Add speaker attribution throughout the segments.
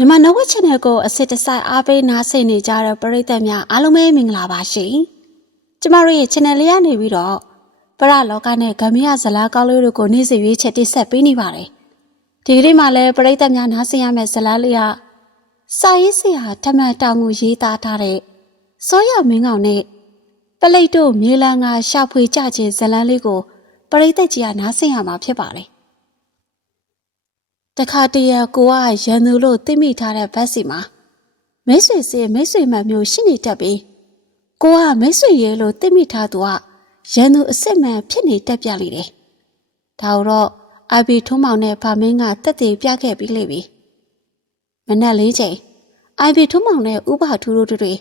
Speaker 1: မြန်မာနဝက် channel ကိုအစစ်တစိုက်အားပေးနားဆင်နေကြတဲ့ပရိသတ်များအားလုံးပဲမင်္ဂလာပါရှင်။ကျမတို့ရဲ့ channel လေးကနေပြီးတော့ပရလောကနဲ့ဂမရဇလားကောင်းလေးတို့ကိုနေ့စဉ်ရွေးချက်တိဆက်ပေးနေပါတယ်။ဒီကနေ့မှလည်းပရိသတ်များနားဆင်ရမယ့်ဇလားလေးကစာရေးဆရာထမန်တောင်ကိုရေးသားထားတဲ့စောရမင်းကောင်နဲ့ပလိတ်တို့မြေလန်းကရှာဖွေကြခြင်းဇလန်းလေးကိုပရိသတ်ကြီးကနားဆင်ရမှာဖြစ်ပါတယ်။ တခါတရံကိုကရန်သူလို့သိမိထားတဲ့ဘက်စီမှာမိတ်ဆွေစီမိတ်ဆွေမှန်မျိုးရှိနေတတ်ပြီးကိုကမိတ်ဆွေရဲလို့သိမိထားသူကရန်သူအစ်စ်မှန်ဖြစ်နေတတ်ပြလိမ့်တယ်။ဒါတော့အိုင်ဘီထုံးမောင်နဲ့ဗာမင်းကတက်တည်ပြခဲ့ပြီးလိမ့်ပြီ။မနက်လေးချိန်အိုင်ဘီထုံးမောင်နဲ့ဥပထူတို့တွေ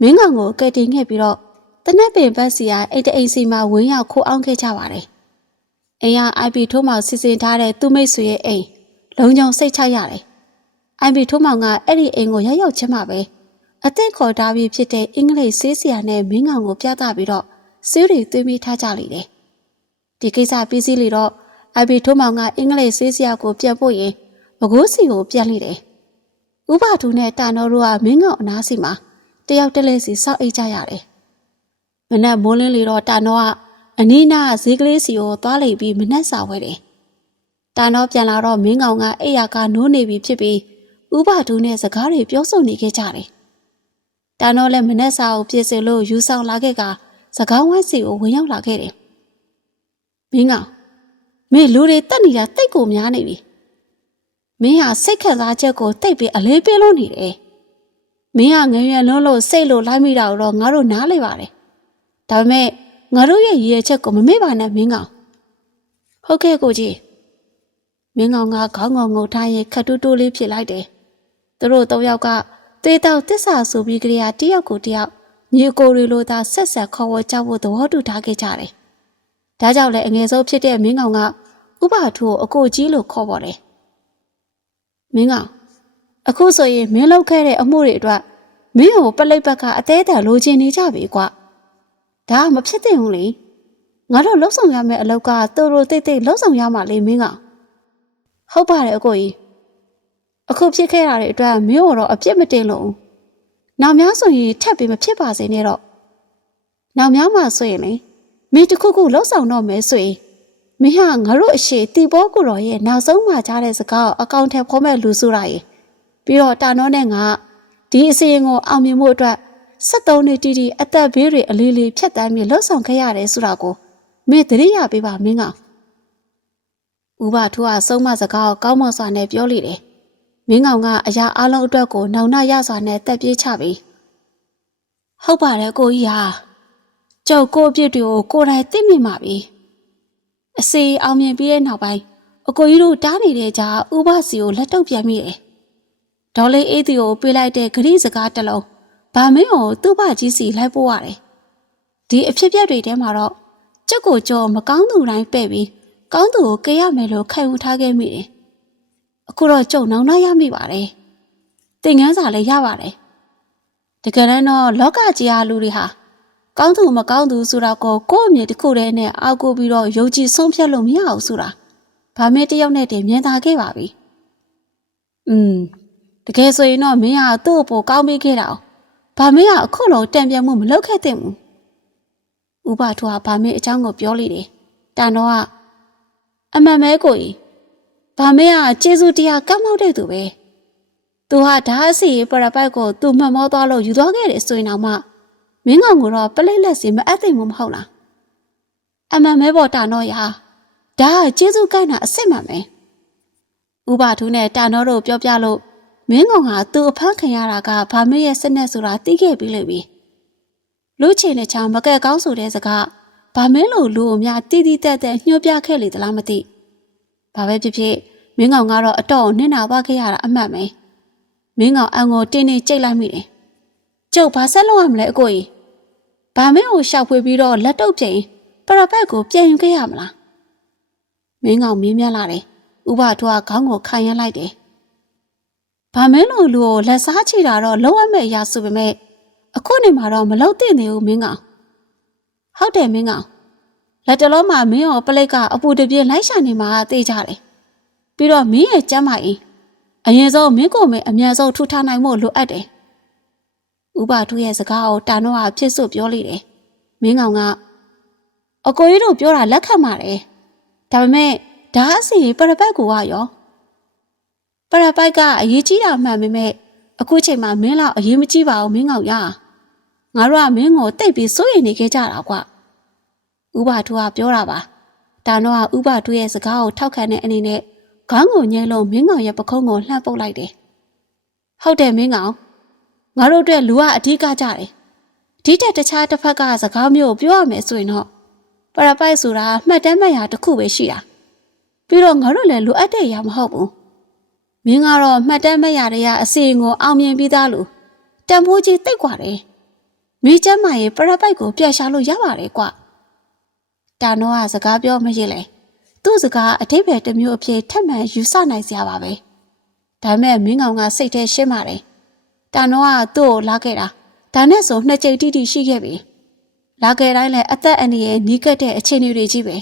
Speaker 1: မင်းကောင်ကိုကယ်တင်ခဲ့ပြီးတော့တနက်ပင်ဘက်စီကအိတ်တအိမ်စီမှာဝင်းရောက်ခိုးအောင်ခဲ့ကြပါတယ်။အိမ်ကအိုင်ဘီထုံးမောင်စီစဉ်ထားတဲ့သူ့မိတ်ဆွေရဲ့အိမ် လုံခြုံစိတ်ချရတယ်။အိုင်ဘီထိုးမောင်ကအဲ့ဒီအိမ်ကိုရောက်ရောက်ချင်းမှပဲအသင့်ခေါ်ထားပြီးဖြစ်တဲ့အင်္ဂလိပ်ဆေးဆရာနဲ့မင်းကောင်ကိုပြသပြီးတော့ဆေးတွေသွင်းပြီးထားကြလိမ့်တယ်။ဒီကိစ္စပြီးစီးလေတော့အိုင်ဘီထိုးမောင်ကအင်္ဂလိပ်ဆေးဆရာကိုပြန်ဖို့ရင်ဘကိုးစီကိုပြန်လိမ့်တယ်။ဥပထူနဲ့တာနော်တို့ကမင်းကောင်အနားစီမှာတယောက်တလဲစီစောက်အိတ်ကြရတယ်။မနက်မိုးလင်းလေတော့တာနော်ကအနီးနားဈေးကလေးစီကိုသွားလိမ့်ပြီးမနက်စာဝဲတယ်။ တာနောပြန်လာတော့မင်းကောင်ကအိယာကနိုးနေပြီဖြစ်ပြီးဥပဒူနဲ့စကားတွေပြောဆိုနေခဲ့ကြတယ်။တာနောလည်းမနှက်စာကိုပြည့်စင်လို့ယူဆောင်လာခဲ့ကစကားဝိုင်းစီကိုဝင်ရောက်လာခဲ့တယ်။မင်းကောင်မင်းလူတွေတက်နေတာတိတ်ကိုများနေပြီ။မင်းဟာစိတ်ခံစားချက်ကိုတိတ်ပြီးအလေးပေးလို့နေတယ်။မင်းကငယ်ရွယ်လုံးလို့စိတ်လို့လိုက်မိတာတော့ငါတို့နားလေပါတယ်။ဒါပေမဲ့ငါတို့ရဲ့ရည်ရွယ်ချက်ကိုမမေ့ပါနဲ့မင်းကောင်။ဟုတ်ကဲ့ကိုကြီး။ မင်းကောင်ကခေါင်းငုံငုံထားရင်ခတ်တူးတူးလေးဖြစ်လိုက်တယ်။သူတို့သုံးယောက်ကတေတောက်တစ္ဆာဆိုပြီးကြရာတယောက်ကိုတယောက်ညီကိုတွေလိုသာဆက်ဆက်ခေါ်ဝေါ်ကြဖို့သဘောတူထားခဲ့ကြတယ်။ဒါကြောင့်လည်းအငယ်ဆုံးဖြစ်တဲ့မင်းကောင်ကဥပထူကိုအကိုကြီးလို့ခေါ်ပေါ်တယ်။မင်းကောင်အခုဆိုရင်မင်းလောက်ခဲ့တဲ့အမှုတွေအတွက်မင်းကိုပလိတ်ဘက်ကအသေးအတန်လိုချင်နေကြပြီကွ။ဒါကမဖြစ်သင့်ဘူးလေ။ငါတို့လှုပ်ဆောင်ရမယ့်အလုပ်ကသူတို့တိတ်တိတ်လှုပ်ဆောင်ရမှာလေမင်းကောင် ဟုတ်ပါတယ်အကိုကြီးအခုဖြစ်ခဲ့တာတွေအတွက်မင်းတို့တော့အပြစ်မတင်လို့နောက်များဆိုရင်ထပ်ပြီးမဖြစ်ပါစေနဲ့တော့နောက်များမှဆိုရင်လေမင်းတစ်ခုခုလှုပ်ဆောင်တော့မယ်ဆိုရင်မင်းဟာငါတို့အရှိတီဘောကိုတော်ရဲ့နောက်ဆုံးမှကြားတဲ့စကားကိုအကောင့်ထဲဖော်မဲ့လူဆိုတာရေပြီးတော့တာနောနဲ့ငါဒီအစီရင်ကိုအောင်မြင်မှုအတွက်73နှစ်တီတီအသက်ဘေးတွေအလေးလေးဖြတ်တန်းပြီးလှုပ်ဆောင်ခဲ့ရတယ်ဆိုတာကိုမင်းသတိရပေးပါမင်းက။ ဥပထူကဆုံးမစကားကိုကောင်းမွန်စွာနဲ့ပြောလိတယ်။မင်းကောင်ကအရာအလုံးအတွက်ကိုနောင်နာရစွာနဲ့တက်ပြေးချပြီ။ဟုတ်ပါတယ်ကိုကြီးဟာကျုပ်ကိုအပြစ်တွေကိုကိုယ်တိုင်သိမြင်ပါပြီ။အစီအောင်မြင်ပြီးတဲ့နောက်ပိုင်းအကိုကြီးတို့တားနေတဲ့ကြားဥပစီကိုလက်တော့ပြန်မိတယ်။ဒေါ်လေးအေးတီကိုပေးလိုက်တဲ့ဂရိစကားတစ်လုံးဗာမင်းကိုသူ့ဘကြီးစီလိုက်ပို့ရတယ်။ဒီအဖြစ်အပျက်တွေထဲမှာတော့ကျုပ်ကိုကြောမကောင်းသူတိုင်းပဲ့ပြီး ကောင်းသူကိုကြရမယ်လို့ခံယူထားခဲ့မိတယ်။အခုတော့ကြုံနောင်နာရမိပါတယ်။သင်ငန်းစာလည်းရပါတယ်။တကယ်တမ်းတော့လောကကြီးအားလူတွေဟာကောင်းသူမကောင်းသူဆိုတာကိုကိုယ့်အမြင်တစ်ခုတည်းနဲ့အောက်ကိုပြီးတော့ယုံကြည်ဆုံးဖြတ်လို့မရအောင်ဆိုတာဗာမဲတယောက်နဲ့တည်းမြင်သာခဲ့ပါပြီ။อืมတကယ်ဆိုရင်တော့မင်းဟာသူ့အပေါ်ကောင်းပေးခဲ့တာ။ဗာမဲကအခုလုံးတံပြန်မှုမလုပ်ခဲ့သင့်ဘူး။ဥပထွားဗာမဲအကြောင်းကိုပြောလိတယ်။တန်တော့က အမှန်ပဲကိုကြီးဗာမဲကကျေးဇူးတရားကမ်းမောက်တဲ့သူပဲသူဟာဓာတ်စီပရပိုက်ကိုသူမှတ်မောသွားလို့ယူသွားခဲ့တယ်ဆိုရင်တော့မှမင်းကောင်ကတော့ပလိတ်လက်စီမအပ်သိမ်မမဟုတ်လားအမှန်ပဲပေါ့တာနောရာဒါကကျေးဇူးကိုင်းတာအစ်စ်မှန်ပဲဥပထူးနဲ့တာနောတို့ပြောပြလို့မင်းကောင်ဟာသူ့အဖမ်းခံရတာကဗာမဲရဲ့စနက်ဆိုတာသိခဲ့ပြီးလိမ့်ပြီလူချင်တဲ့ချောင်မကဲကောင်းဆိုတဲ့စကား။ ဘာမင်းလိုလူအများတီးတီးတက်တက်ညှို့ပြခဲ့လေသလားမသိ။ဘာပဲဖြစ်ဖြစ်မင်းကောင်ကတော့အတော့နင့်နာသွားခဲ့ရတာအမှတ်ပဲ။မင်းကောင်အံကိုတင်းနေကြိတ်လိုက်မိတယ်။ကျုပ်ဘာဆက်လုပ်ရမလဲအကိုကြီး။ဘာမင်းကိုရှောက်ဖွေပြီးတော့လက်တုပ်ပြင်ပရပတ်ကိုပြန်ယူခဲ့ရမလား။မင်းကောင်မြင်းမြလာတယ်။ဥပထွားခေါင်းကိုခံရလိုက်တယ်။ဘာမင်းလိုလူကိုလက်စားချီတာတော့လုံးဝမဲ့အရာဆိုပေမဲ့အခုနေမှာတော့မလုံးသင့်သေးဘူးမင်းကောင်။ ဟုတ်တယ်မင်းကောင်လက်တလုံးမှာမင်းရောပလိတ်ကအပူတပြင်းလိုက်ရှာနေမှာသိကြတယ်ပြီးတော့မင်းရဲ့ကျမ်းမာရင်အရင်ဆုံးမင်းကိုမင်းအမြန်ဆုံးထူထားနိုင်ဖို့လိုအပ်တယ်ဥပထုရဲ့စကားကိုတာနောကဖြစ်စွပြောလိုက်တယ်မင်းကောင်ကအကိုကြီးတို့ပြောတာလက်ခံပါတယ်ဒါပေမဲ့ဒါအစီပရပတ်ကိုကရောပရပတ်ကအရေးကြီးတာမှန်ပေမဲ့အခုချိန်မှာမင်းလောက်အရေးမကြီးပါဘူးမင်းကောင်ရငါ တို့ကမင်းကိုတိတ်ပြီးစိုးရိမ်နေခဲ့ကြတာကွဥပထုကပြောတာပါတာနောကဥပထုရဲ့စကားကိုထောက်ခံတဲ့အနေနဲ့ခေါင်းကိုညှဲလို့မင်းကောင်ရဲ့ပခုံးကိုလှမ်းပုတ်လိုက်တယ်ဟုတ်တယ်မင်းကောင်ငါတို့အတွက်လူကအဓိကကြတယ်ဒီတက်တခြားတစ်ဖက်ကစကားမျိုးပြောရမယ်ဆိုရင်တော့ပရပိုက်ဆိုတာမှတ်တမ်းမှတ်ရာတစ်ခုပဲရှိတာပြီးတော့ငါတို့လည်းလိုအပ်တဲ့အရာမဟုတ်ဘူးမင်းကတော့မှတ်တမ်းမှတ်ရာတွေကအစီအကိုအောင်မြင်ပြီးသားလို့တန်ဖိုးကြီးတိတ်กว่าတယ် မိကျမရဲ့ပရပိုက်ကိုပြတ်ရှာလို့ရပါတယ်ကွတာနောကစကားပြောမရစ်လေသူ့စကားအတိတ်ပဲတစ်မျိုးအဖြစ်ထက်မှန်ယူဆနိုင်စရာပါပဲဒါမဲ့မင်းကောင်ကစိတ်ထဲရှင်းပါတယ်တာနောကသူ့ကိုလာခဲ့တာဒါနဲ့ဆိုနှစ်ကြိမ်တိတိရှိခဲ့ပြီလာခဲ့တိုင်းလည်းအသက်အန္တရာယ်နီးကပ်တဲ့အခြေအနေတွေကြီးပဲ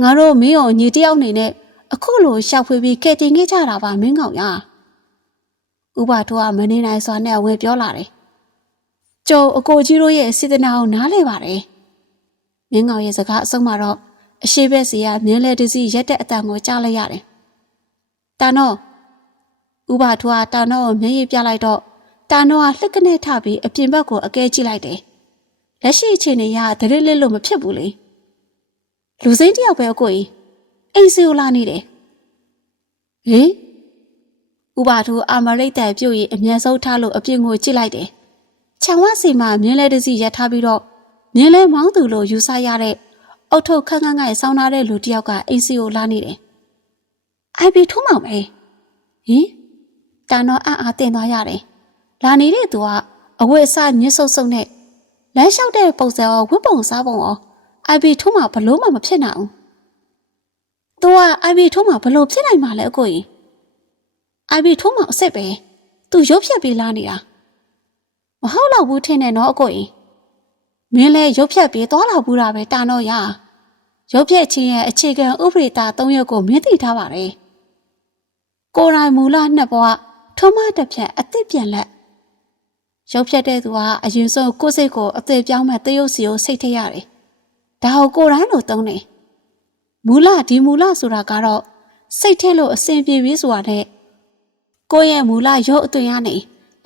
Speaker 1: ငါတို့မင်းကိုညီတယောက်နေနဲ့အခုလိုရှောက်ဖွေပြီးကဲတင်ခဲ့ကြတာပါမင်းကောင်ရဥပထွားမနေနိုင်စွာနဲ့ဝင်ပြောလာတယ် ကျုံအကိုကြီးတို့ရဲ့စေတနာကိုနားလဲပါတယ်မင်းကောင်ရဲ့စကားအဆုံးမှာတော့အရှိဘက်စီကမြင်းလဲတစီရက်တဲ့အတန်ကိုကြားလိုက်ရတယ်တာနောဥပထွားတာနောကိုမျက်ရည်ပြလိုက်တော့တာနောကလှက်ကနေထပြီးအပြင်ဘက်ကိုအကဲကြည့်လိုက်တယ်လက်ရှိအခြေအနေကဒရစ်လစ်လို့မဖြစ်ဘူးလေလူစိမ်းတယောက်ပဲအကိုကြီးအိမ်စီကိုလာနေတယ်ဟင်ဥပါထူအာမရိတ်တန်ပြုတ်ရီအမြန်ဆုံးထားလို့အပြင်ကိုကြည့်လိုက်တယ် ခြံဝစီမှာမြင်းလဲတစီရက်ထားပြီးတော့မြင်းလဲမောင်းသူလို့ယူဆရတဲ့အုတ်ထုတ်ခန်းခန်းကဆောင်းထားတဲ့လူတယောက်ကအိမ်စီကိုလာနေတယ်အိုင်ဘီထုံးမောင်ပဲဟင်တန်တော့အံ့အားတင်သွားရတယ်လာနေတဲ့သူကအဝတ်အစားညှစ်ဆုပ်ဆုပ်နဲ့လမ်းလျှောက်တဲ့ပုံစံရောဝတ်ပုံစားပုံရောအိုင်ဘီထုံးမှာဘလို့မှမဖြစ်နိုင်ဘူး။ तू ကအိုင်ဘီထုံးမှာဘလို့ဖြစ်နိုင်မှာလဲအကိုကြီး။အိုင်ဘီထုံးမှာအစ်စ်ပဲ။ तू ရုပ်ဖြတ်ပြီးလာနေတာ။ မဟုတ်တော့ဘူးထင်တယ်နော်အကိုကြီး။မင်းလဲရုပ်ဖြတ်ပြီးသွားလာဘူးတာပဲတာတော့ရ။ရုပ်ဖြတ်ခြင်းရဲ့အခြေခံဥပဒေသား၃ရပ်ကိုမင်းသိထားပါလေ။ကိုယ်တိုင်မူလနှစ်ဘဝထုံးမတစ်ဖြတ်အသစ်ပြန်လက်ရုပ်ဖြတ်တဲ့သူကအရင်ဆုံးကိုယ်စိတ်ကိုအသေးပြောင်းမဲ့တရုပ်စီကိုစိတ်ထည့်ရတယ်။ဒါကိုကိုယ်တိုင်းလိုသုံးတယ်။မူလဒီမူလဆိုတာကတော့စိတ်ထဲလို့အစဉ်ပြေပြီးဆိုတာနဲ့ကိုယ့်ရဲ့မူလရုပ်အသွင်ကနေ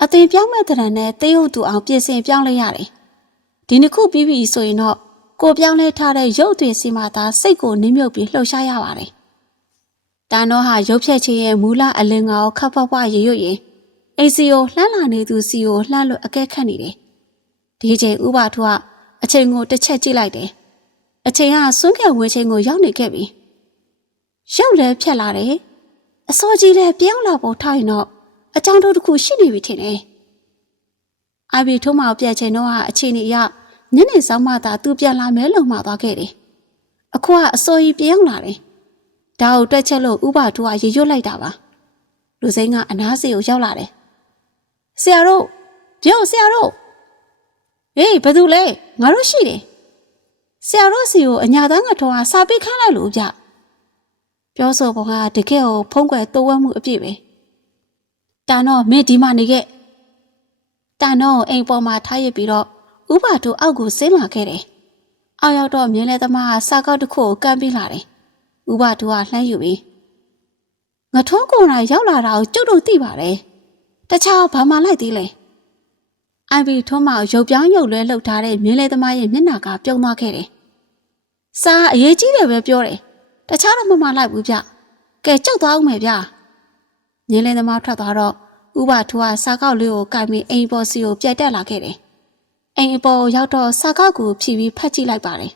Speaker 1: အသေးပြောင်းမဲ့တဲ့နဲ့တရုပ်သူအောင်ပြင်ဆင်ပြောင်းလဲရတယ်။ဒီနှစ်ခုပြီးပြီဆိုရင်တော့ကိုပြောင်းလဲထားတဲ့ရုပ်အသွင်စီမှာသာစိတ်ကိုနင်းမြုပ်ပြီးလှုပ်ရှားရပါတယ်။တာနောဟာရုပ်ဖြတ်ခြင်းရဲ့မူလအလင်ကောင်ခပ်ဖွားဖွားရရွတ်ရင်အိမ်စီကိုလှမ်းလာနေသူစီကိုလှမ်းလို့အကဲခတ်နေတယ်။ဒီချိန်ဥပါထုကအချိန်ကိုတစ်ချက်ကြည့်လိုက်တယ်။အချိန်ကစွန့်ခဲ့ဝဲချိန်ကိုရောက်နေခဲ့ပြီ။ရောက်လဲဖြတ်လာတယ်။အစောကြီးလဲပြောင်းလာဖို့ထားရင်တော့ အကြောင်းတို့တစ်ခုရှိနေပြီထင်တယ်။အိုင်ဘီထုံးမောင်ပြက်ချိန်တော့အချိန်ကြီးရညနေဆောင်မှသာသူပြန်လာမဲလုံမှသွားခဲ့တယ်။အခုကအစောကြီးပြောင်းလာတယ်။ဒါကိုတွက်ချက်လို့ဥပါထုကရေရွတ်လိုက်တာပါ။လူစိမ်းကအနားစီကိုရောက်လာတယ်ဆရာတို့ပြောဆရာတို့ဟေးဘယ်သူလဲငါတို့ရှိတယ်ဆရာတို့စီကိုအညာသားငါထောကစာပေးခိုင်းလိုက်လို့ဗျပြောဆိုပုံကတကယ်ကိုဖုံးကွယ်တိုးဝဲမှုအပြည့်ပဲ တာတော့မင်းဒီမှာနေခဲ့တာတော့အိမ်ပေါ်မှာထားရပြီးတော့ဥပါတို့အောက်ကိုဆင်းလာခဲ့တယ်အောက်ရောက်တော့မြင်းလဲသမားကစာကောက်တစ်ခုကိုကမ်းပြီးလာတယ်ဥပါတို့ကလှမ်းယူပြီးငါထုံးကိုယ်တိုင်ရောက်လာတာကိုကျုပ်တို့သိပါတယ်တခြားဘာမှလိုက်သေးလဲအိုင်ဗီထွန်းမောင်ရုပ်ပြောင်းရုပ်လွဲလှုပ်ထားတဲ့မြင်းလဲသမားရဲ့မျက်နှာကပြုံးသွားခဲ့တယ်။စာအရေးကြီးတယ်ပဲပြောတယ်။တခြားတော့မမလိုက်ဘူးဗျ။ကဲကြောက်သွားအောင်မယ်ဗျ။ မြင်းလဲသမားထွက်သွားတော့ဥပထူကစာကောက်လေးကိုကင်ပြီးအိမ်ပေါ်စီကိုပြတ်တက်လာခဲ့တယ်။အိမ်ပေါ်ရောက်တော့စာကောက်ကိုဖြီးပြီးဖတ်ကြည့်လိုက်ပါတယ်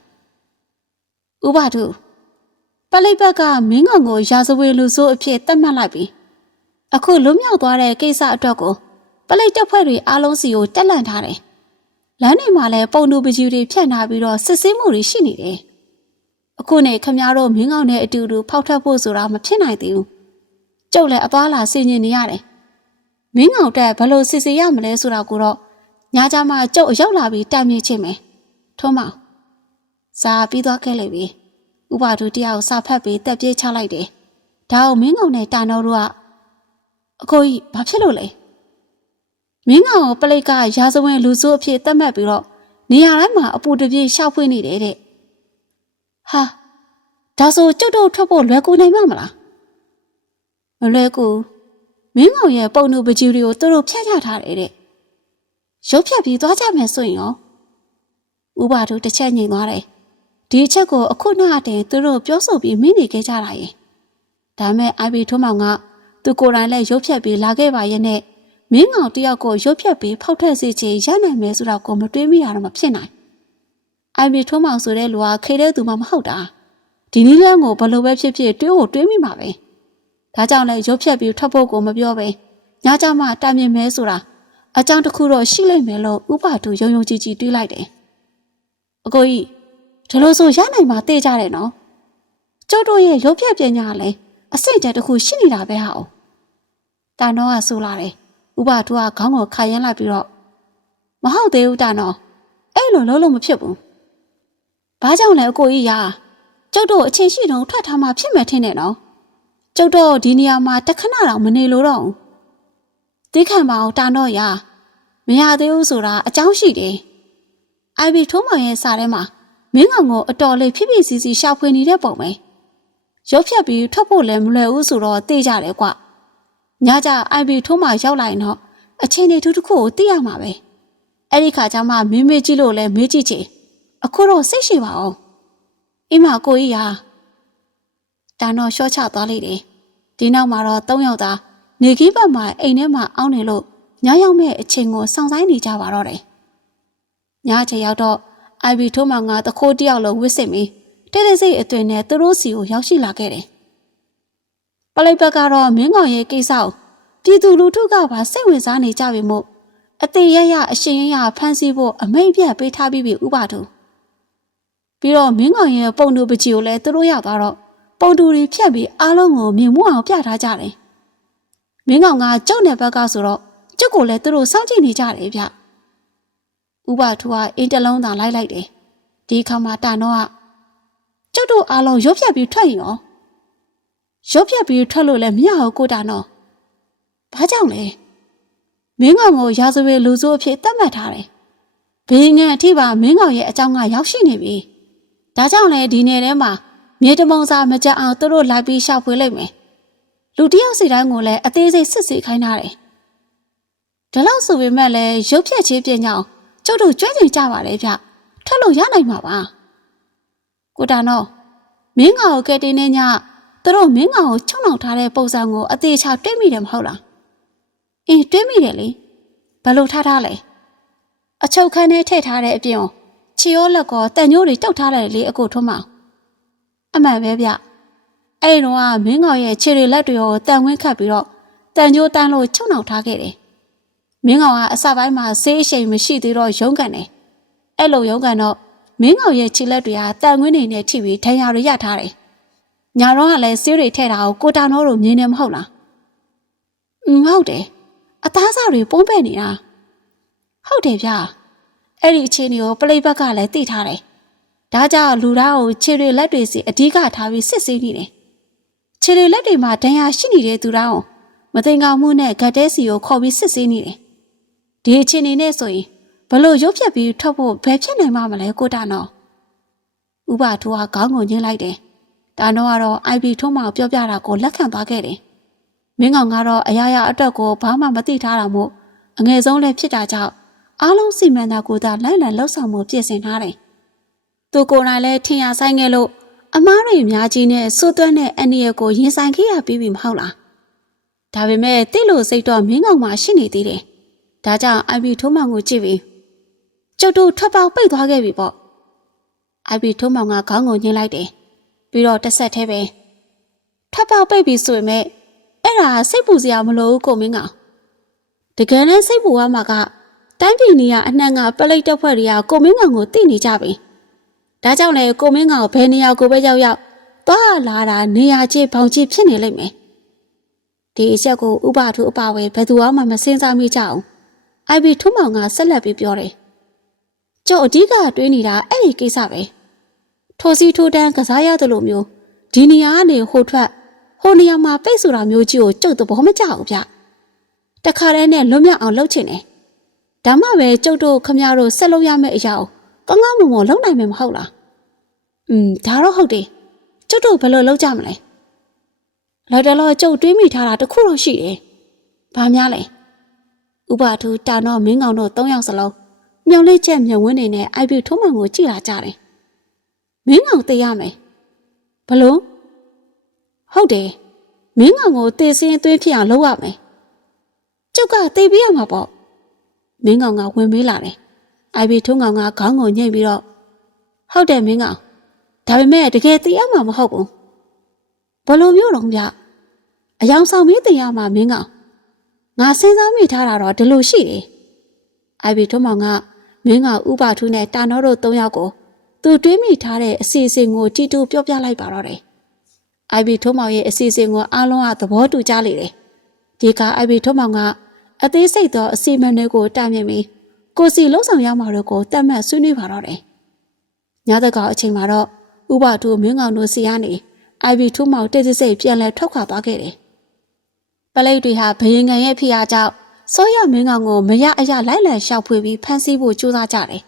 Speaker 1: ။ဥပထူပလိတ်ဘက်ကမင်းကောင်ကိုရာဇဝေလူဆိုးအဖြစ်သတ်မှတ်လိုက်ပြီးအခုလွတ်မြောက်သွားတဲ့ကိစ္စအတွက်ကိုပလိတ်တက်ဖွဲ့တွေအားလုံးစီကိုတက်လန့်ထားတယ်။လမ်းတွေမှာလည်းပုံတူပကြီးတွေဖြတ်နာပြီးတော့စစ်ဆေးမှုတွေရှိနေတယ်။အခုနေခမရတို့မင်းကောင်းတဲ့အတူတူဖောက်ထွက်ဖို့ဆိုတာမဖြစ်နိုင်သေးဘူး။ ကျုပ်လည်းအသွားလာဆင်ញင်နေရတယ်။မင်းကောင်းတက်ဘလို့စစ်ဆေးရမလဲဆိုတာကိုတော့ညကြမှာကျုပ်အရောက်လာပြီးတိုင်မြင့်ချင်းမယ်။ထုံးမောင်စာပြီးသွားခဲ့လေပြီ။ဥပါဒုတရားကိုစာဖတ်ပြီးတက်ပြေးချလိုက်တယ်။ဒါအောင်မင်းကောင်နဲ့တာနောတို့ကအကိုကြီးဘာဖြစ်လို့လဲမင်းကောင်ကိုပလိတ်ကရာဇဝင်လူဆိုးအဖြစ်သတ်မှတ်ပြီးတော့နေရာတိုင်းမှာအပူတပြင်းရှောက်ဖွေးနေတယ်တဲ့ဟာဒါဆိုကျုပ်တို့ထွက်ဖို့လွယ်ကူနိုင်မှာမလား မလွယ်ကူမင်းကောင်ရဲ့ပုံနှုတ်ပကြီးတွေကိုသူတို့ဖျက်ချထားတယ်တဲ့ရုပ်ဖြတ်ပြီးသွားကြမယ်ဆိုရင်ရောဥပါတို့တစ်ချက်ညင်သွားတယ်ဒီအချက်ကိုအခုနှအတင်သူတို့ပြောဆိုပြီးမင်းနေခဲ့ကြတာရဲ့ဒါမဲ့အိုင်ဘီထုံးမောင်ကသူကိုယ်တိုင်လည်းရုပ်ဖြတ်ပြီးလာခဲ့ပါရဲ့နဲ့မင်းကောင်တယောက်ကိုရုပ်ဖြတ်ပြီးဖောက်ထွက်စေချင်ရနိုင်မယ်ဆိုတော့ကိုမတွေးမိရတော့မဖြစ်နိုင်အိုင်ဘီထုံးမောင်ဆိုတဲ့လူကခေတဲ့သူမှမဟုတ်တာဒီနည်းလမ်းကိုဘလို့ပဲဖြစ်ဖြစ်တွေးဖို့တွေးမိမှာပဲ ဒါကြောင့်လည်းရုပ်ဖြတ်ပြီးထွက်ဖို့ကိုမပြောပဲညကြမှာတာမြင်မဲဆိုတာအကြောင်းတစ်ခုတော့ရှိလိမ့်မယ်လို့ဥပါတူယုံယုံကြည်ကြည်တွေးလိုက်တယ်အကိုကြီးဒီလိုဆိုရနိုင်မှာတေးကြတယ်နော်ကျုပ်တို့ရဲ့ရုပ်ဖြတ်ပညာလည်းအစိမ့်တဲ့တစ်ခုရှိနေတာပဲဟာ။တာနောကဆိုလာတယ်။ဥပတူကခေါင်းကိုခါရမ်းလိုက်ပြီးတော့မဟုတ်သေးဘူးတာနော။အဲ့လိုလုံးလုံးမဖြစ်ဘူး။ဘာကြောင့်လဲအကိုကြီးရာကျုပ်တို့အချင်းရှိတုံးထွက်ထားမှဖြစ်မယ်ထင်တယ်နော်။ ကျုပ်တို့ဒီနေရာမှာတခဏတော့မနေလို့တော့ဘူး။တိခံပါအောင်တာနောရာမရသေးဘူးဆိုတာအကြောင်းရှိတယ်။အိုင်ဘီထုံးမောင်ရဲ့စာထဲမှာမင်းကောင်ကိုအတော်လေးဖိဖိစီစီရှာဖွေနေတဲ့ပုံပဲရုပ်ဖြတ်ပြီးထွက်ဖို့လည်းမလွယ်ဘူးဆိုတော့သိကြတယ်ကွညကြအိုင်ဘီထုံးမှရောက်လာရင်တော့အချင်းတွေတူတစ်ခုကိုသိရမှာပဲအဲ့ဒီခါကျမှမင်းမေးကြည့်လို့လည်းမေးကြည့်ချင်အခုတော့စိတ်ရှိပါအောင်အိမ်မကိုကြီးဟာ တန်တော့ရှော့ချသွားလိုက်တယ်ဒီနောက်မှာတော့၃ယောက်သားနေကြီးဘက်မှာအိမ်ထဲမှာအောင်းနေလို့ညရောက်မဲ့အချိန်ကိုစောင့်ဆိုင်နေကြပါတော့တယ်ညချေရောက်တော့အိုင်ဘီထိုးမှငါတခိုးတယောက်လုံးဝစ်စစ်ပြီးတဲတဲစိတ်အသွင်နဲ့သူတို့စီကိုရောက်ရှိလာခဲ့တယ်။ပလိတ်ဘက်ကတော့မင်းကောင်ရဲ့ကိစ္စကိုပြည်သူလူထုကပါစိတ်ဝင်စားနေကြပြီမို့အသေးရရအရှင်ရရဖမ်းဆီးဖို့အမိန့်ပြတ်ပေးထားပြီးပြီဥပါတို့ပြီးတော့မင်းကောင်ရဲ့ပုံတူပကြီးကိုလည်းသူတို့ရောက်သွားတော့ ပုံတူတွေဖြတ်ပြီးအားလုံးကိုမြင်မှုအောင်ပြထားကြတယ်။မင်းကောင်ကကျုပ်နယ်ဘက်ကဆိုတော့ကျုပ်ကိုလည်းသူတို့စောင့်ကြည့်နေကြတယ်ဗျ။ဥပထူကအင်းတလုံးသာလိုက်လိုက်တယ်။ဒီခါမှာတာနောကကျုပ်တို့အားလုံးရုပ်ဖြတ်ပြီးထွက်ရင်ရောရုပ်ဖြတ်ပြီးထွက်လို့လည်းမရဘူးကိုတာနော်ဘာကြောင့်လဲမင်းကောင်ကိုရာဇဝေလူဆိုးအဖြစ်သတ်မှတ်ထားတယ်ဘေးငန်အထိပါမင်းကောင်ရဲ့အကြောင်းကရောက်ရှိနေပြီဒါကြောင့်လည်းဒီနယ်ထဲမှာ မြေတမုံစာမကြအောင်သူတို့လိုက်ပြီးရှောက်ဖွေလိုက်မယ်လူတယောက်စီတိုင်းကိုလည်းအသေးစိတ်စစ်ဆေးခိုင်းထားတယ်ဒါလို့ဆိုပေမဲ့လည်းရုပ်ဖြတ်ခြင်းပြင်ကြောင်ကျုပ်တို့ကြွကျင်ကြပါလေဗျထွက်လို့ရနိုင်မှာပါကိုတာနော်မင်းငါကိုကဲတင်နေညသူတို့မင်းငါကိုချုံနှောင်ထားတဲ့ပုံစံကိုအသေးချာတွေးမိတယ်မဟုတ်လားအင်းတွေးမိတယ်လေဘယ်လိုထားထားလဲအချုပ်ခန်းထဲထည့်ထားတဲ့အပြင်ချီရောလက်ကောတန်ညိုးတွေတောက်ထားတယ်လေအကိုထွန်းမအ မှန်ပဲဗျအဲ့တော့ကမင်းကောင်ရဲ့ခြေတွေလက်တွေကိုတန်ဝင်းခတ်ပြီးတော့တန်ညိုးတန်းလို့ချုံနှောင်ထားခဲ့တယ်မင်းကောင်ကအစပိုင်းမှာဆေးအရှိန်မရှိသေးတော့ရုန်းကန်တယ်အဲ့လိုရုန်းကန်တော့မင်းကောင်ရဲ့ခြေလက်တွေကတန်ငွင်းနေနဲ့ထိပြီးဒဏ်ရာတွေရထားတယ်။ညာတော့ကလည်းဆေးတွေထည့်တာကိုကိုတာနောတို့မြင်နေမဟုတ်လား။อืมဟုတ်တယ်။အသားစားတွေပုံးပဲ့နေတာ။ဟုတ်တယ်ဗျာ။အဲ့ဒီအခြေအနေကိုပလိတ်ဘက်ကလည်းသိထားတယ်။ ဒါကြောင့်လူသားကိုခြေတွေလက်တွေစီအဓိကထားပြီးစစ်ဆေးနေတယ်။ခြေတွေလက်တွေမှာဒဏ်ရာရှိနေတဲ့သူတောင်မသိငောင်မှုနဲ့ဂတ်တဲစီကိုခေါ်ပြီးစစ်ဆေးနေတယ်။ဒီအခြေအနေနဲ့ဆိုရင်ဘလို့ရုပ်ဖြတ်ပြီးထွက်ဖို့ဘယ်ဖြစ်နိုင်မှာမလဲကိုတာနော်ဥပထိုးကခေါင်းကိုညှင်းလိုက်တယ်တာနော်ကတော့ IP ထုံးမှပြောပြတာကိုလက်ခံသွားခဲ့တယ်မင်းကောင်ကတော့အရာရာအတွက်ကိုဘာမှမသိထားတာမို့အငယ်ဆုံးလည်းဖြစ်တာကြောင့်အားလုံးစီမံတာကိုသာလိုက်လံလှုပ်ဆောင်မှုပြင်ဆင်ထားတယ် သူကိုယ်တိုင်လည်းထင်ရဆိုင်ခဲ့လို့အမားတွေအများကြီးနဲ့စွတ်သွက်တဲ့အန်ဒီရဲ့ကိုရင်ဆိုင်ခဲ့ရပြီးပြီမဟုတ်လားဒါပေမဲ့တိလို့စိတ်တော့မင်းကောင်မှရှိနေသေးတယ်ဒါကြောင့် IP ထုံးမှကိုကြည့်ပြီးကျုပ်တို့ထွက်ပေါက်ပိတ်သွားခဲ့ပြီပေါ့အိုက်ဘီထုံးမောင်ကခေါင်းကိုညှင်းလိုက်တယ်ပြီးတော့တစ်ဆက်သေးပဲထွက်ပေါက်ပိတ်ပြီဆိုရင်မဲ့အဲ့ဒါစိတ်ပူစရာမလိုဘူးကိုမင်းကောင်တကယ်နဲ့စိတ်ပူရမှာကတိုင်းပြည်နေရအနှံ့ကပလိတ်တက်ဖွဲ့တွေကကိုမင်းကောင်ကိုသိနေကြပြီ ဒါကြောင့်လေကိုမင်းကောင်ဘယ်နေရာကိုပဲရောက်ရောက်သွားလာတာနေရာချင်းဘောင်ချင်းဖြစ်နေလိမ့်မယ်ဒီအချက်ကိုဥပထုအပဝဲဘယ်သူမှမစင်စားမိကြအောင်အိုက်ဘီထုံးမောင်ကဆက်လက်ပြီးပြောတယ်ကျုပ်အဓိကတွေးနေတာအဲ့ဒီကိစ္စပဲထိုစီထိုးတန်းကစားရတယ်လို့မျိုးဒီနေရာကနေဟိုထွက်ဟိုနေရာမှာပိတ်ဆိုတာမျိုးကြီးကိုကျုပ်သဘောမကျဘူးဗျတခါတည်းနဲ့လွတ်မြောက်အောင်လုပ်ချင်တယ်ဒါမှပဲကျုပ်တို့ခမရတို့ဆက်လုပ်ရမယ့်အရာကို ကောင်းကောင်းမွန်မွန်လုပ်နိုင်မယ်မဟုတ်လားอืมဒါတော့ဟုတ်တယ်ကျုပ်တို့ဘယ်လိုလုပ်ကြမလဲလိုက်တယ်လို့ကျုပ်တွေးမိထားတာတခုတော့ရှိတယ်ဘာများလဲဥပထူတာနောမင်းကောင်တို့၃ယောက်စလုံးမျော်လင့်ချက်မျက်ဝန်းနေနဲ့အိုက်ပြူထုံးမှန်ကိုကြည့်လာကြတယ်မင်းကောင်သိရမယ်ဘလို့ဟုတ်တယ်မင်းကောင်ကိုတေစင်းအသွင်းဖြစ်အောင်လုပ်ရမယ်ကျုပ်ကသိပြီးရမှာပေါ့မင်းကောင်ကဝင်မေးလာတယ် အိုက်ပြူထုံးကောင်ကခေါင်းကိုညှိပြီးတော့ဟုတ်တယ်မင်းကောင်ဒါပေမဲ့တကယ်သိရမှာမဟုတ်ဘူးဘလို့မျိုးတော့ဗျအယောင်ဆောင်မင်းသိရမှာမင်းကောင်ငါစဉ်းစားမိထားတာတော့ဒီလိုရှိတယ်အိုက်ပြူထုံးကောင်ကမင်းကောင်ဥပထုနဲ့တာနောတို့၃ယောက်ကိုသူတွေးမိထားတဲ့အစီအစဉ်ကိုတီတူပြောပြလိုက်ပါတော့တယ်အိုက်ဘီထုံးမောင်ရဲ့အစီအစဉ်ကိုအားလုံးကသဘောတူကြလေတယ်ဒီကအိုက်ဘီထုံးမောင်ကအသေးစိတ်သောအစီအမံတွေကိုတာမြင်ပြီး ကိုစီလုံးဆောင်ရမှာတို့ကိုတတ်မှတ်ဆွေးနွေးပါတော့တယ်ညတကောင်အချိန်မှာတော့ဥပထုမင်းကောင်တို့စီကနေအိုက်ဘီထုံးမောင်တိတ်တိတ်စိတ်ပြန်လဲထွက်ခွာသွားခဲ့တယ်ပလိတ်တွေဟာဘယင်ငံရဲ့ဖိအားကြောင့်စောရမင်းကောင်ကိုမရအရလိုက်လံရှောက်ဖွေပြီးဖမ်းဆီးဖို့ကြိုးစားကြတယ်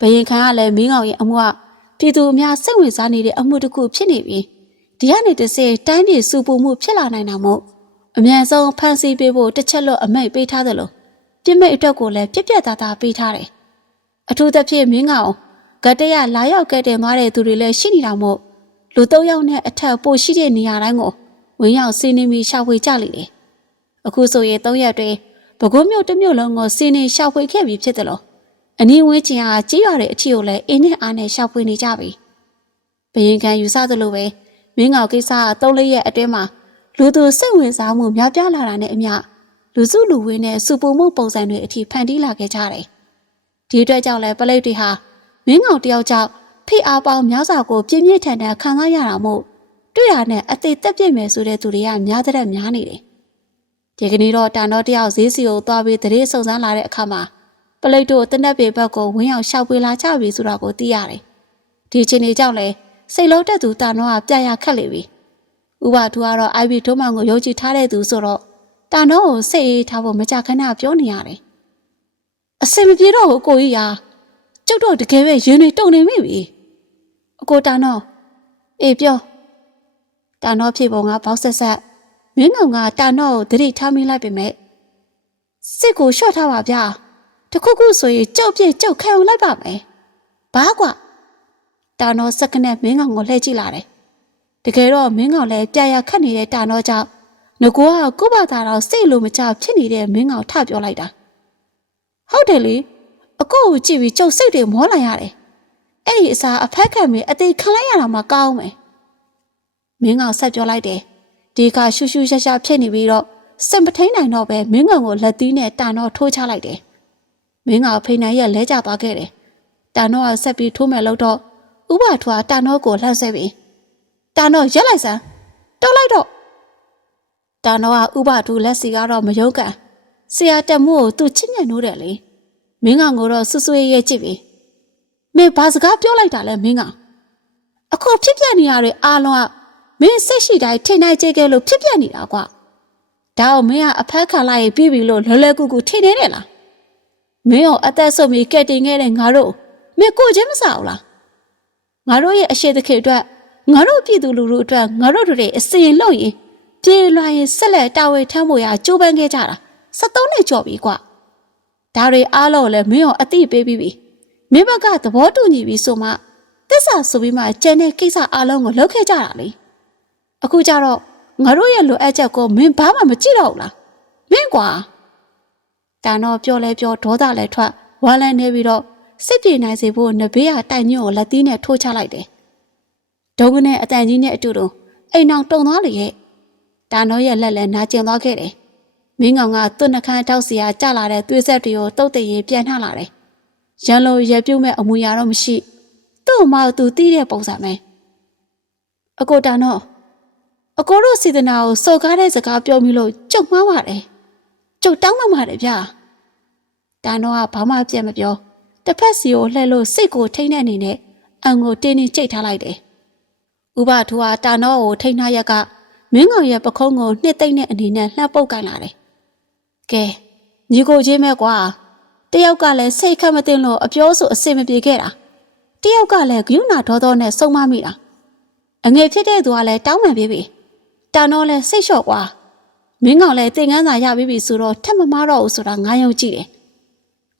Speaker 1: ဘယင်ခံကလည်းမင်းကောင်ရဲ့အမှုကပြည်သူအများစိတ်ဝင်စားနေတဲ့အမှုတစ်ခုဖြစ်နေပြီးဒီကနေတစ်စေတိုင်းပြည်စူပူမှုဖြစ်လာနိုင်တာမို့အမြန်ဆုံးဖန်ဆီးပေးဖို့တစ်ချက်လို့အမိတ်ပေးထားသလို ပြစ်မိတ်အတွက်ကိုလည်းပြက်ပြက်သားသားပေးထားတယ်။အထူးသဖြင့်မင်းကောင်ဂတရလာရောက်ကဲတဲ့ငားတဲ့သူတွေလည်းရှိနေတာမို့လူသုံးယောက်နဲ့အထက်ပိုရှိတဲ့နေရာတိုင်းကိုဝင်ရောက်စီးနေပြီးရှာဖွေကြလိမ့်တယ်။အခုဆိုရင်၃ရက်တွင်ပဲခူးမြို့တစ်မြို့လုံးကိုစီးနေရှာဖွေခဲ့ပြီးဖြစ်တယ်လို့အနီးဝန်းကျင်ဟာကြေးရွာတဲ့အထီကိုလည်းအင်းနဲ့အားနဲ့ရှာဖွေနေကြပြီ။ဘယင်ခံယူဆသလိုပဲမင်းကောင်ကိစ္စကသုံးလေးရက်အတွင်းမှာလူသူစိတ်ဝင်စားမှုများပြားလာတာနဲ့အမျှ လူစုလူဝေးနဲ့စူပုံမှုပုံစံတွေအထိဖန်တီးလာခဲ့ကြတယ်။ဒီအတွက်ကြောင့်လည်းပလိတ်တွေဟာမင်းကောင်တယောက်ကြောင့်ဖိအားပေါင်းများစွာကိုပြင်းပြင်းထန်ထန်ခံစားရတာမို့တွေ့ရနဲ့အသေးတက်ပြစ်မယ်ဆိုတဲ့သူတွေကများတဲ့များနေတယ်။ဒီကနေ့တော့တန်တော့တယောက်ဈေးစီကိုသွားပြီးတရေစုံစမ်းလာတဲ့အခါမှာပလိတ်တို့တနက်ပေဘက်ကိုဝင်းအောင်ရှောက်ပွေလာကြပြီဆိုတာကိုသိရတယ်။ဒီချိန်နေကြောင့်လဲစိတ်လုံးတက်သူတာနောကပြရခက်လေပြီ။ဥပထူကတော့ IB ဒုမောင်ကိုယုံကြည်ထားတဲ့သူဆိုတော့ တာနောကိုစိတ်အေးထားဖို့မကြခဏပြောနေရတယ်။အစင်မပြေတော့ဘူးကိုကြီးရာကျုပ်တော့တကယ်ပဲရင်တွေတုန်နေမိပြီ။အကိုတာနောအေးပြောတာနောဖြေပုံကဘောက်ဆက်ဆက်မင်းကောင်ကတာနောကိုတတိထားမိလိုက်ပေမဲ့စစ်ကိုလျှော့ထားပါဗျာ။တခုခုဆိုရင်ကြောက်ပြက်ကြောက်ခံအောင်လိုက်ပါမယ်ဘာကွာတာနောစက္ကနဲ့မင်းကောင်ကိုလှည့်ကြည့်လာတယ်တကယ်တော့မင်းကောင်လည်းပြရခတ်နေတဲ့တာနောကြောင့် ငကိုကကို့ဘာသာတော့စိတ်လိုမချဖြစ်နေတဲ့မင်းကောင်ထပြောလိုက်တာဟုတ်တယ်လေအကိုကိုကြည့်ပြီးကြောက်စိတ်တွေမောလာရတယ်အဲ့ဒီအစားအဖက်ခံပြီးအသေးခံလိုက်ရတာမှကောင်းမယ်မင်းကောင်ဆက်ပြောလိုက်တယ်ဒီကရှူရှူရှာရှာဖြစ်နေပြီးတော့စင်ပထိန်နိုင်တော့ပဲမင်းကောင်ကိုလက်သီးနဲ့တာနောထိုးချလိုက်တယ်မင်းကဖိနိုင်ရဲ့လဲကျသွားခဲ့တယ်။တာနောကဆက်ပြီးထိုးမယ်လို့တော့ဥပထွားတာနောကိုလှမ်းဆဲပြီးတာနောရက်လိုက်စမ်းတောက်လိုက်တော့ တာနောကဥပထူလက်စီကတော့မယုံကန်ဆရာတက်မှုကိုသူချစ်မြတ်နိုးတယ်လေမင်းကငိုတော့ဆွဆွေးရဲကြည့်ပြီးမင်းဘာစကားပြောလိုက်တာလဲမင်းကအခုဖြစ်ပြနေရတဲ့အားလုံးကမင်းစိတ်ရှိတိုင်းထိနိုင်ကြဲကဲလို့ဖြစ်ပြနေတာကွာဒါအောင်မင်းကအဖက်ခံလိုက်ပြီးပြီလို့လွယ်လွယ်ကူကူထိနေတယ်လားမင်းရောအသက်ဆုံးပြီးကဲတင်ခဲ့တဲ့ငါတို့မင်းကိုချင်းမစားဘူးလားငါတို့ရဲ့အရှိတခေအတွက်ငါတို့ပြည်သူလူထုအတွက်ငါတို့တို့ရဲ့အစီရင်လို့ရင် ပြေလွှာရင်ဆက်လက်တာဝန်ထမ်းဖို့ရကြိုးပမ်းခဲ့ကြတာ73နှစ်ကျော်ပြီကွာဒါတွေအားလုံးလည်းမင်းရောအတိပေးပြီးပြီမင်းဘက်ကသဘောတူညီပြီးဆိုမှတစ္ဆာဆိုပြီးမှကျန်တဲ့ကိစ္စအားလုံးကိုလုပ်ခဲ့ကြတာလေအခုကျတော့ငါတို့ရဲ့လိုအပ်ချက်ကိုမင်းဘာမှမကြည့်တော့ဘူးလားမင်းကွာတန်တော့ပြောလဲပြောဒေါသလည်းထွက်ဝါလန်းနေပြီးတော့စစ်ပြေနိုင်စေဖို့နဘေးကတိုင်ညွန့်ကိုလက်သီးနဲ့ထိုးချလိုက်တယ်။ဒုံကနဲ့အတန်ကြီးနဲ့အတူတူအိမ်အောင်တုံသွားလေရဲ့။ တန်တော့ရဲ့လက်လည်းနာကျင်သွားခဲ့တယ်။မင်းကောင်ကသွတ်နှခမ်းတောက်စီယာကျလာတဲ့သွေးဆက်တွေကိုတုတ်တရင်ပြန်နှလာတယ်။ရန်လိုရပြုတ်မဲ့အမူအရာတော့မရှိ။သူ့မောက်သူတီးတဲ့ပုံစံပဲ။အကိုတန်တော့အကိုတို့စေတနာကိုစော်ကားတဲ့စကားပြောပြီးလို့ကြုံမှားပါတယ်။ကျုပ်တောင်းမှမှာတယ်ဗျာတာနောကဘာမှပြတ်မပြောတစ်ဖက်စီကိုလှဲ့လို့စိတ်ကိုထိမ့်တဲ့အနေနဲ့အံကိုတင်းတင်းကြိတ်ထားလိုက်တယ်ဥပထူဟာတာနောကိုထိန်းထားရက်က မင်းကောင်ရဲ့ပခုံးကိုနှစ်သိမ့်တဲ့အနေနဲ့လှမ်းပုတ်ကန်လာတယ် ကဲညီကိုချင်းမဲ့ကွာတယောက်ကလည်းစိတ်ခတ်မတင်လို့အပြောဆိုအစင်မပြေခဲ့တာတယောက်ကလည်းဂယုဏဒေါသောနဲ့ဆုံးမမိတာအငယ်ဖြစ်တဲ့သူကလည်းတောင်းပန်ပြေးပြီတာတော့လည်းစိတ်လျှော့ကွာမင်းကောင်လည်းတင်ကန်းစာရပြီးပြီဆိုတော့ထက်မမားတော့ဘူးဆိုတာငါယုံကြည်တယ်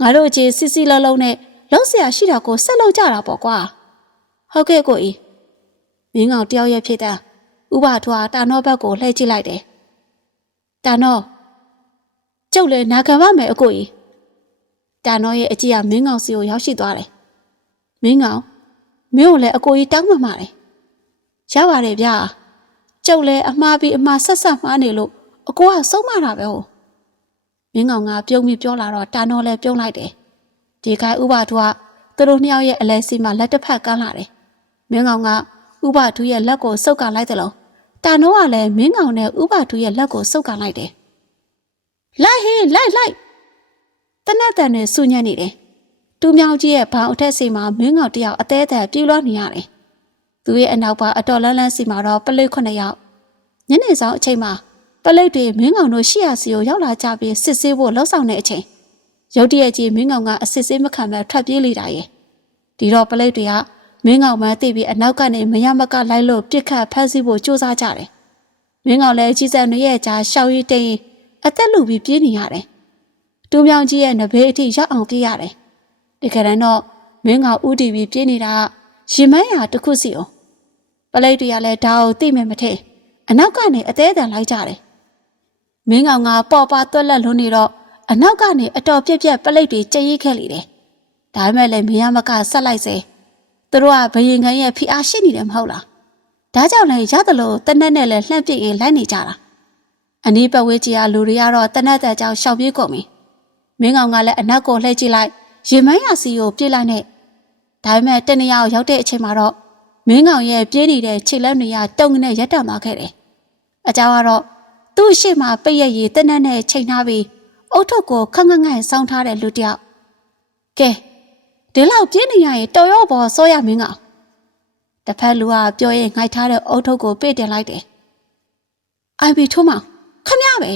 Speaker 1: ငါတို့ကြီးစစ်စစ်လုံးလုံးနဲ့လုံးเสียရှိတာကိုဆက်လုပ်ကြတာပေါ့ကွာဟုတ်ကဲ့ကိုကြီးမင်းကောင်တယောက်ရဲ့ဖြစ်တဲ့ ဥပထွားတာနောဘက်ကိုလှည့်ကြည့်လိုက်တယ်တာနောကျုပ်လည်းနာခံပါမယ်အကိုကြီးတာနောရဲ့အကြည့်ကမင်းကောင်စီကိုရောက်ရှိသွားတယ်မင်းကောင်မင်းကိုလည်းအကိုကြီးတောင်းမှမှာတယ်ရပါတယ်ဗျာကျုပ်လည်းအမှားပြီးအမှားဆက်ဆက်မှားနေလို့အကိုကဆုံးမတာပဲဟုတ်မင်းကောင်ကပြုံးပြီးပြောလာတော့တာနောလည်းပြုံးလိုက်တယ်ဒီခိုင်ဥပထွားသူတို့နှစ်ယောက်ရဲ့အလဲစီမှာလက်တစ်ဖက်ကမ်းလာတယ်မင်းကောင်ကဥပထူးရဲ့လက်ကိုစုပ်ကန်လိုက်တယ်လို့ တာနောကလည်းမင်းကောင်နဲ့ဥပထူးရဲ့လက်ကိုစုပ်ကန်လိုက်တယ်လိုက်ဟင်းလိုက်လိုက်တနတ်တန်နဲ့ဆူညံ့နေတယ်တူမြောင်ကြီးရဲ့ဘောင်အထက်စီမှာမင်းကောင်တယောက်အသေးအသေးပြေးလွှားနေရတယ်သူရဲ့အနောက်ကအတော်လန်းလန်းစီမှာတော့ပလိတ်ခုနှစ်ယောက်ညနေဆောင်အချိန်မှာပလိတ်တွေမင်းကောင်တို့ရှီယာစီကိုရောက်လာကြပြီးစစ်ဆေးဖို့လှုပ်ဆောင်တဲ့အချိန်ရုတ်တရက်ကြီးမင်းကောင်ကအစစ်ဆေးမခံဘဲထွက်ပြေးလိတာရဲ့ဒီတော့ပလိတ်တွေက မင်းကောင်မှသိပြီးအနောက်ကနေမရမကလိုက်လို့ပြစ်ခတ်ဖမ်းဆီးဖို့ကြိုးစားကြတယ်မင်းကောင်လည်းကြီးစံတွေရဲ့ကြားရှောက်ရီတိန်အသက်လူပြီးပြေးနေရတယ်တူမြောင်ကြီးရဲ့နဘေးအထိရောက်အောင်ပြေးရတယ်တကယ်တမ်းတော့မင်းကောင်ဥတီပြီးပြေးနေတာရင်မန်းရာတစ်ခုစီအောင်ပလိတ်တွေကလည်းဒါကိုသိမယ်မထင်အနောက်ကနေအသေးအံလိုက်ကြတယ်မင်းကောင်ကပေါ်ပါသွက်လက်လုံးနေတော့အနောက်ကနေအတော်ပြက်ပြက်ပလိတ်တွေကြည်ရိခဲ့လေတယ်ဒါပေမဲ့လည်းမရမကဆက်လိုက်စေ သူတို့ကဘယင်ခံရဲ့ဖိအားရှိနေတယ်မဟုတ်လားဒါကြောင့်လည်းရတယ်လို့တနက်နဲ့လည်းလှန့်ပြစ်ရင်လိုက်နေကြတာအနီးပတ်ဝန်းကျင်ကလူတွေကတော့တနက်တဲ့ကြောင်ရှောင်ပြေးကုန်ပြီမင်းကောင်ကလည်းအနောက်ကိုလှည့်ကြည့်လိုက်ရင်မန်းရစီကိုပြေးလိုက်နဲ့ဒါပေမဲ့တနေရာကိုရောက်တဲ့အချိန်မှာတော့မင်းကောင်ရဲ့ပြေးနေတဲ့ခြေလက်တွေကတုံနဲ့ရက်တံသွားခဲ့တယ်အကြောင်းကတော့သူ့ရှေ့မှာပိတ်ရရည်တနက်နဲ့ချိန်ထားပြီးအုတ်ထုတ်ကိုခန့်ခန့်ငန့်စောင်းထားတဲ့လူတယောက်ကဲ ဒီလောက်ပြင်းနေရရင်တော်ရောပေါ်စောရမင်းကတစ်ဖက်လူကပြောရင်ငိုက်ထားတဲ့အုတ်ထုတ်ကိုပိတ်တင်လိုက်တယ်အိုင်ဘီထုံးမောင်ခမရပဲ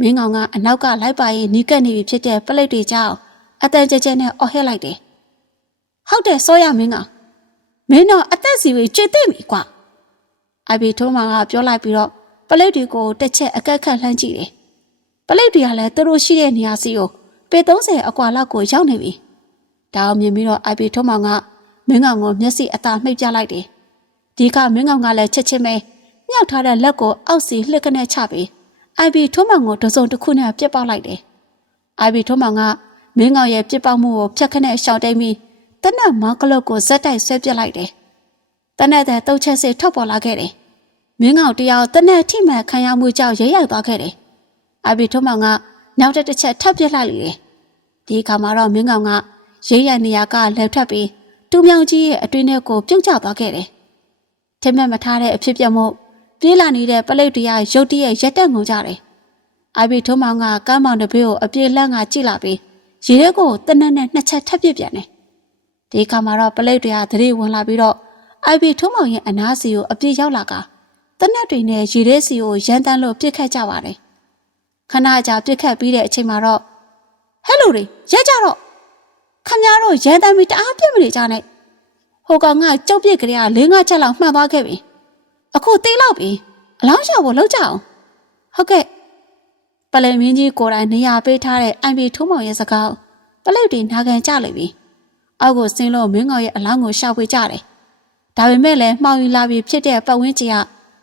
Speaker 1: မင်းကောင်ကအနောက်ကလိုက်ပါရင်နီးကပ်နေပြီဖြစ်တဲ့ပလိတ်တွေကြောင့်အတန်ကြဲကြဲနဲ့အော်ဟစ်လိုက်တယ်ဟုတ်တယ်စောရမင်းကမင်းတော့အသက်စီဝေကြွေသိပြီကွာအိုင်ဘီထုံးမောင်ကပြောလိုက်ပြီးတော့ပလိတ်တွေကိုတစ်ချက်အကက်ခတ်လှမ်းကြည့်တယ်ပလိတ်တွေကလည်းသူတို့ရှိတဲ့နေရာစီကိုပေ30အကွာလောက်ကိုရောက်နေပြီ။ ဒါအောင်မြင်ပြီးတော့အိုက်ပီထုံးမောင်ကမင်းကောင်ကိုမျက်စိအသာမှိတ်ပြလိုက်တယ်။ဒီကမင်းကောင်ကလည်းချက်ချင်းပဲညှောက်ထားတဲ့လက်ကိုအောက်စီလှစ်ကနေချပြီးအိုက်ပီထုံးမောင်ကိုတစုံတစ်ခုနဲ့ပြစ်ပေါက်လိုက်တယ်။အိုက်ပီထုံးမောင်ကမင်းကောင်ရဲ့ပြစ်ပေါက်မှုကိုဖြတ်ခနဲ့ရှောင်တိတ်ပြီးတနက်မောင်ကလုတ်ကိုဇက်တိုက်ဆွဲပစ်လိုက်တယ်။တနက်တဲ့တုတ်ချက်စစ်ထုတ်ပေါ်လာခဲ့တယ်။မင်းကောင်တယောက်တနက်ထိမှန်ခံရမှုကြောင့်ရဲရိုက်သွားခဲ့တယ်။အိုက်ပီထုံးမောင်ကနောက်တစ်ချက်ထပ်ပစ်လိုက်လေတယ်။ဒီအခါမှာတော့မင်းကောင်က ရိပ်ရနေရာကလှည့်ထွက်ပြီးတူမြောင်ကြီးရဲ့အတွင်းထဲကိုပြုတ်ကျသွားခဲ့တယ်။ထိမက်မထားတဲ့အဖြစ်ပြက်မှုပြေးလာနေတဲ့ပလိတ်တရားရုတ်တရက်ရက်တက်ငုံကြတယ်။အိုင်ဘီထုံးမောင်ကကမ်းမောင်တစ်ဘေးကိုအပြေးလှမ်းကကြည့်လာပြီးရေထဲကိုတနက်နဲ့နှစ်ချက်ထပ်ပစ်ပြန်တယ်။ဒီခါမှာတော့ပလိတ်တရားသတိဝင်လာပြီးတော့အိုင်ဘီထုံးမောင်ရဲ့အနားစီကိုအပြေးရောက်လာကတနက်တွေနဲ့ရေထဲစီကိုရန်တန်းလို့ပြစ်ခတ်ကြပါတယ်။ခဏကြာပြစ်ခတ်ပြီးတဲ့အချိန်မှာတော့ဟဲ့လူတွေရဲကြတော့ ခမများတို့ရဲတမ်းပြီးတအားပြစ်မနေကြနဲ့ဟိုကောင်ကကြောက်ပြစ်ကလေးက၄၅ချက်လောက်မှန်သွားခဲ့ပြီအခုသိလောက်ပြီအလောင်းရှာဖို့လောက်ကြအောင်ဟုတ်ကဲ့ပလဲမင်းကြီးကိုယ်တိုင်နေရာပေးထားတဲ့အန်ပီထုံးမောင်ရဲ့စကားပလိတ်တွေနာခံကြလိမ့်ပြီအောက်ကိုဆင်းလို့မင်းကောင်ရဲ့အလောင်းကိုရှာဖွေကြတယ်ဒါပေမဲ့လည်းမှောင်ယူလာပြီးဖြစ်တဲ့ပတ်ဝန်းကျင်က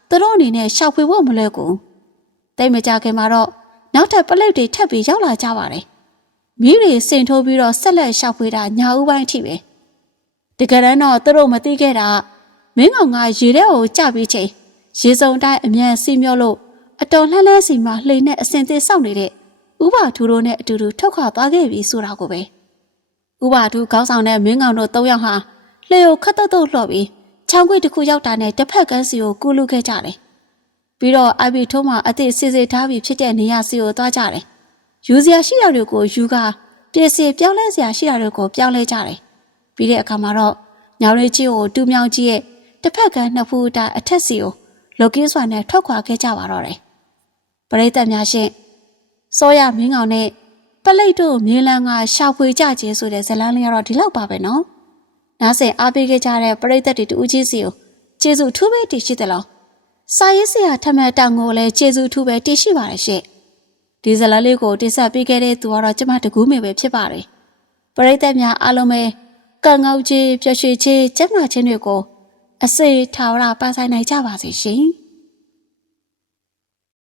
Speaker 1: သူတို့အနေနဲ့ရှာဖွေဖို့မလွယ်ကူတိတ်မကြခင်မှာတော့နောက်ထပ်ပလိတ်တွေထပ်ပြီးရောက်လာကြပါတယ် မိတွေစင်ထိုးပြီးတော့ဆက်လက်ရှောက်ဖွေတာညာဦးပိုင်းအထိပဲတကယ်တမ်းတော့သူတို့မသိခဲ့တာမင်းကောင်ကရေထဲကိုကြပြီးချိန်ရေစုံတိုင်းအမြန်စီမျောလို့အတော်လှမ်းလဲစီမှာလှိန်နဲ့အစင်သေးစောင့်နေတဲ့ဥပါထူတို့နဲ့အတူတူထုတ်ခါသွားခဲ့ပြီဆိုတာကိုပဲဥပါထူခေါင်းဆောင်တဲ့မင်းကောင်တို့၃ယောက်ဟာလှေကိုခတ်တုတ်တုတ်လှော့ပြီးချောင်းခွေတစ်ခုရောက်တာနဲ့တစ်ဖက်ကန်းစီကိုကူးလူခဲ့ကြတယ်ပြီးတော့အိုင်ဘီထုံးမှာအသည့်စစ်စစ်ထားပြီးဖြစ်တဲ့နေရာစီကိုသွားကြတယ် ယူစရာရှိတာတွေကိုယူကာပြင်ဆင်ပြောင်းလဲစရာရှိတာတွေကိုပြောင်းလဲကြတယ်။ပြီးတဲ့အခါမှာတော့ညောင်လေးကြီးကိုတူးမြောင်ကြီးရဲ့တစ်ဖက်ကနှစ်ဖူးတာအထက်စီကိုလောကင်းစွာနဲ့ထွက်ခွာခဲ့ကြပါတော့တယ်။ပရိသတ်များရှင်စောရမင်းကောင်နဲ့ပလိတ်တို့မြေလံကရှောက်ဖွေကြခြင်းဆိုတဲ့ဇတ်လန်းလေးကတော့ဒီလောက်ပါပဲနော်နားဆင်အားပေးခဲ့ကြတဲ့ပရိသတ်တွေတူးကြီးစီကိုကျေးဇူးထူးပဲတည်ရှိသလားစာရေးဆရာထမတောင်ကိုလည်းကျေးဇူးထူးပဲတည်ရှိပါတယ်ရှင့် ဒီဇတ်လန်းလေးကိုတိဆက်ပေးခဲ့တဲ့သူကတော့ကျမတကူးမေပဲဖြစ်ပါတယ်ပရိသတ်များအားလုံးပဲကံကောက်ခြင်းပျော်ရွှင်ခြင်းကျန်းမာခြင်းတွေကိုအစေထာဝရပါဆိုင်နိုင်ကြပါစေရှင်